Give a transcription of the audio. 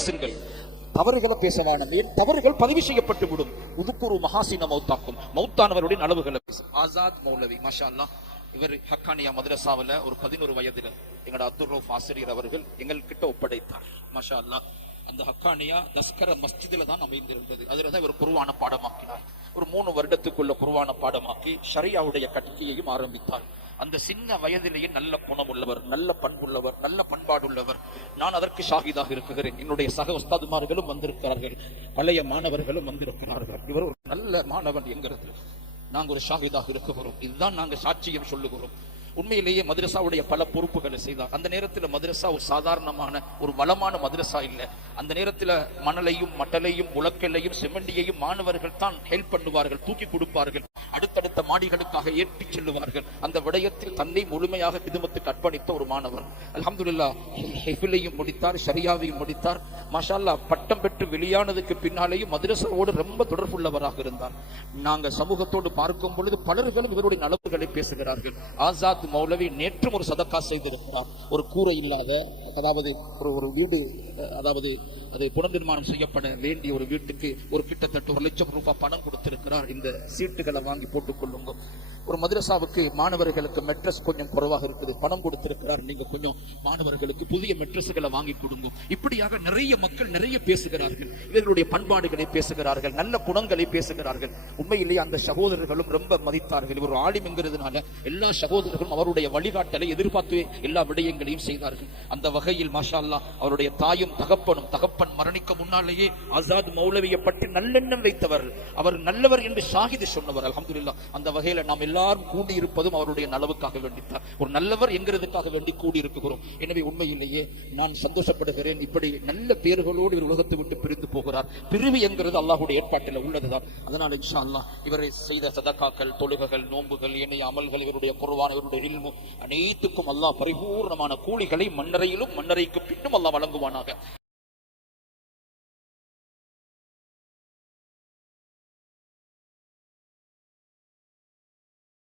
பேசுங்கள் தவறுகளை பேசவான ஏன் தவறுகள் பதிவு செய்யப்பட்டு விடும். உதுக்குரு மகாசீன மௌத்தாக்கும். மௌத்தானவருடைய நலவுகளை பேசும் ஆசாத் மௌலவி மாஷா இவர் ஹக்கானியா மதரசாவில் ஒரு பதினோரு வயதில் எங்களோட அப்துல் ரூஃப் ஆசிரியர் அவர்கள் எங்கள் கிட்ட ஒப்படைத்தார். மாஷா அல்லாஹ் அந்த ஹக்கானியா தஸ்கர மஸ்ஜிதில் தான் அமைந்திருந்தது. அதில் தான் இவர் குருவான பாடமாக்கினார். ஒரு மூணு வருடத்துக்குள்ள குருவான பாடமாக்கி ஷரியாவுடைய கட்சியையும் ஆரம்பித்தார். அந்த சின்ன வயதிலேயே நல்ல குணம் உள்ளவர் நல்ல பண்புள்ளவர் நல்ல பண்பாடுள்ளவர். நான் அதற்கு ஷாகிதாக இருக்கிறேன். என்னுடைய சக உஸ்தாதுமார்களும் வந்திருக்கிறார்கள். பழைய மாணவர்களும் வந்திருக்கிறார்கள். இவர் ஒரு நல்ல மாணவன் என்கிறது. நாங்க ஒரு ஷாகிதாக இருக்கிறோம். இதுதான் நாங்க சாட்சியம் சொல்லுகிறோம். உண்மையிலேயே மதரசாவுடைய பல பொறுப்புகளை செய்தார். அந்த நேரத்தில் மதரசா ஒரு சாதாரணமான ஒரு வளமான மதரசா இல்லை. அந்த நேரத்தில் மணலையும் மட்டலையும் உலக்கல்லையும் செம்மண்டியையும் மாணவர்கள் தான் ஹெல்ப் பண்ணுவார்கள் தூக்கி கொடுப்பார்கள். அடுத்தடுத்த மாடிகளுக்காக ஏற்றி செல்லுவார்கள். அந்த விடயத்தில் தன்னை முழுமையாக கிதுமத்துக்கு அர்ப்பணித்த ஒரு மாணவர். அலமதுல்லா ஹெஃபிலையும் முடித்தார் ஷரியாவையும் முடித்தார். மாஷால்லா பட்டம் பெற்று வெளியானதுக்கு பின்னாலேயும் மதரசாவோடு ரொம்ப தொடர்புள்ளவராக இருந்தார். நாங்க சமூகத்தோடு பார்க்கும் பொழுது பலர்களும் இவருடைய நலவுகளை பேசுகிறார்கள். ஆசாத் மௌலவி நேற்றும் ஒரு சதக்கா செய்திருக்கிறார். ஒரு கூரை இல்லாத அதாவது ஒரு ஒரு வீடு அதாவது அது புனர்நிர்மாணம் செய்யப்பட வேண்டிய ஒரு வீட்டுக்கு ஒரு கிட்டத்தட்ட ஒரு லட்சம் ரூபாய் பணம் கொடுத்திருக்கிறார். இந்த சீட்டுகளை வாங்கி போட்டுக் கொள்ளுங்க. ஒரு மதரசாவுக்கு மாணவர்களுக்கு மெட்ரஸ் கொஞ்சம் குறைவாக இருக்குது. பணம் கொடுத்திருக்கிறார். நீங்க கொஞ்சம் மாணவர்களுக்கு புதிய மெட்ரஸ்களை வாங்கி கொடுங்க. இப்படியாக நிறைய மக்கள் நிறைய பேசுகிறார்கள். இவர்களுடைய பண்பாடுகளை பேசுகிறார்கள். நல்ல குணங்களை பேசுகிறார்கள். உண்மையிலேயே அந்த சகோதரர்களும் ரொம்ப மதித்தார்கள். இவர் ஒரு எல்லா சகோதரர்களும் அவருடைய வழிகாட்டலை எதிர்பார்த்து எல்லா விடயங்களையும் செய்தார்கள். அந்த வகையில் மாஷா அவருடைய தாயும் தகப்பனும் தகப்பன் மரணிக்க முன்னாலேயே ஆசாத் மௌலவியை பற்றி நல்லெண்ணம் வைத்தவர். அவர் நல்லவர் என்று ஷாஹிது சொன்னவர் அல்ஹம்துலில்லாஹ். அந்த வகையில நாம் எல்லாரும் கூடி இருப்பதும் அவருடைய நலவுக்காக வேண்டித்தான். ஒரு நல்லவர் என்கிறதுக்காக வேண்டி கூடி இருக்கிறோம் எனவே உண்மையிலேயே நான் சந்தோஷப்படுகிறேன். இப்படி நல்ல பேர்களோடு இவர் உலகத்தை விட்டு பிரிந்து போகிறார். பிரிவு என்கிறது அல்லாஹுடைய ஏற்பாட்டில் உள்ளதுதான். அதனால இன்ஷா அல்லாஹ் இவரை செய்த சதக்காக்கள் தொழுகைகள் நோன்புகள் இணைய அமல்கள் இவருடைய குருவான இவருடைய இல்மு அனைத்துக்கும் அல்லாஹ் பரிபூர்ணமான கூலிகளை மன்னரையிலும் மன்னரைக்கு பின்னும் அல்லாஹ் வழங்குவானாக.